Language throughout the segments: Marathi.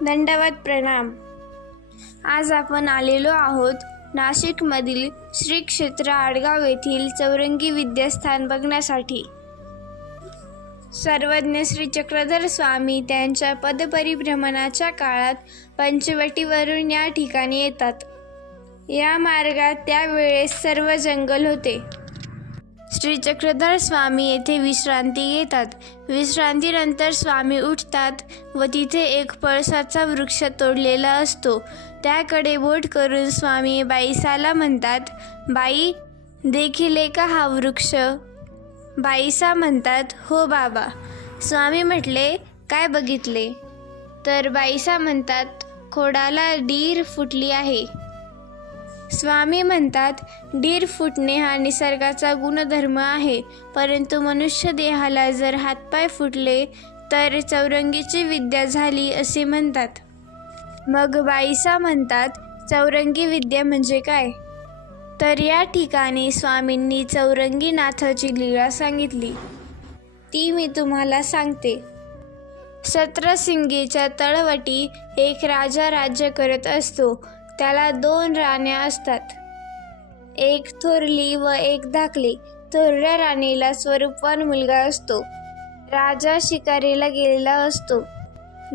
दंडवत प्रणाम. आज आपण आलेलो आहोत नाशिकमधील श्री क्षेत्र आडगाव येथील चौरंगी विद्यास्थान बघण्यासाठी. सर्वज्ञ श्री चक्रधर स्वामी त्यांच्या पदपरिभ्रमणाच्या काळात पंचवटीवरून या ठिकाणी येतात. या मार्गात त्यावेळेस सर्व जंगल होते. श्री चक्रधर स्वामी येथे विश्रांती घेतात. विश्रांतीनंतर स्वामी उठतात व तिथे एक पळसाचा वृक्ष तोडलेला असतो. त्याकडे बोट करून स्वामी बाईसाला म्हणतात बाई देखील का हा वृक्ष. बाईसा म्हणतात हो बाबा. स्वामी म्हटले काय बघितले? तर बाईसा म्हणतात खोडाला डीर फुटली आहे. स्वामी म्हणतात डीर फुटणे हा निसर्गाचा गुणधर्म आहे. परंतु मनुष्य देहाला जर हातपाय फुटले तर चौरंगीची विद्या झाली असे म्हणतात. मग बाईसा म्हणतात चौरंगी विद्या म्हणजे काय? तर या ठिकाणी स्वामींनी चौरंगी नाथाची लीळा सांगितली. ती मी तुम्हाला सांगते. सत्रसिंगीच्या तळवटी एक राजा राज्य करत असतो. त्याला दोन राण्या असतात. एक थोरली व एक धाकली. थोरल्या राणीला स्वरूपवान मुलगा असतो. राजा शिकारीला गेलेला असतो.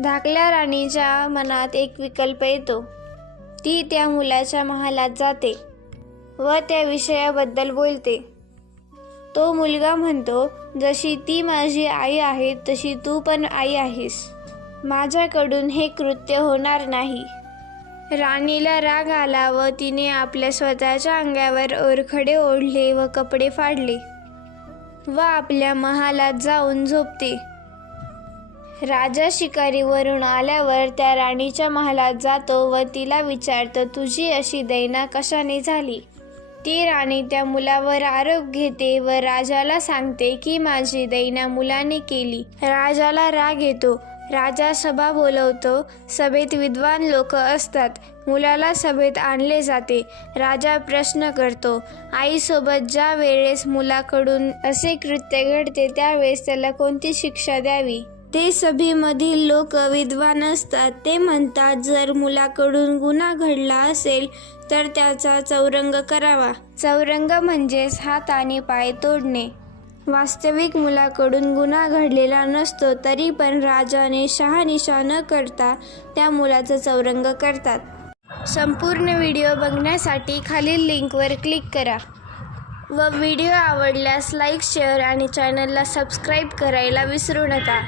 धाकल्या राणीच्या मनात एक विकल्प येतो. ती त्या मुलाच्या महालात जाते व त्या विषयाबद्दल बोलते. तो मुलगा म्हणतो जशी ती माझी आई आहे तशी तू पण आई आहेस. माझ्याकडून हे कृत्य होणार नाही. राणीला राग आला व तिने आपल्या स्वतःच्या अंगावर ओरखडे ओढले व कपडे फाडले व आपल्या महालात जाऊन झोपते. राजा शिकारीवरून आल्यावर त्या राणीच्या महालात जातो व तिला विचारतो तुझी अशी दैना कशाने झाली? ती राणी त्या मुलावर आरोप घेते व राजाला सांगते की माझी दैना मुलाने केली. राजाला राग येतो राजा सभा बोलवतो. सभेत विद्वान लोक असतात. मुलाला सभेत आणले जाते. राजा प्रश्न करतो. आईसोबत ज्या वेळेस मुलाकडून असे कृत्य घडते त्यावेळेस त्याला कोणती शिक्षा द्यावी? ते सभेमधील लोक विद्वान असतात. ते म्हणतात जर मुलाकडून गुन्हा घडला असेल तर त्याचा चौरंग करावा. चौरंग म्हणजेच हात आणि पाय तोडणे. वास्तविक मुलाकडून गुन्हा घडलेला नसतो तरी पण राजाने शहानिशा न करता त्या मुलाचा चौरंग करतात. संपूर्ण व्हिडिओ बघण्यासाठी खालील लिंकवर क्लिक करा व व्हिडिओ आवडल्यास लाईक शेअर आणि चॅनलला सबस्क्राईब करायला विसरू नका.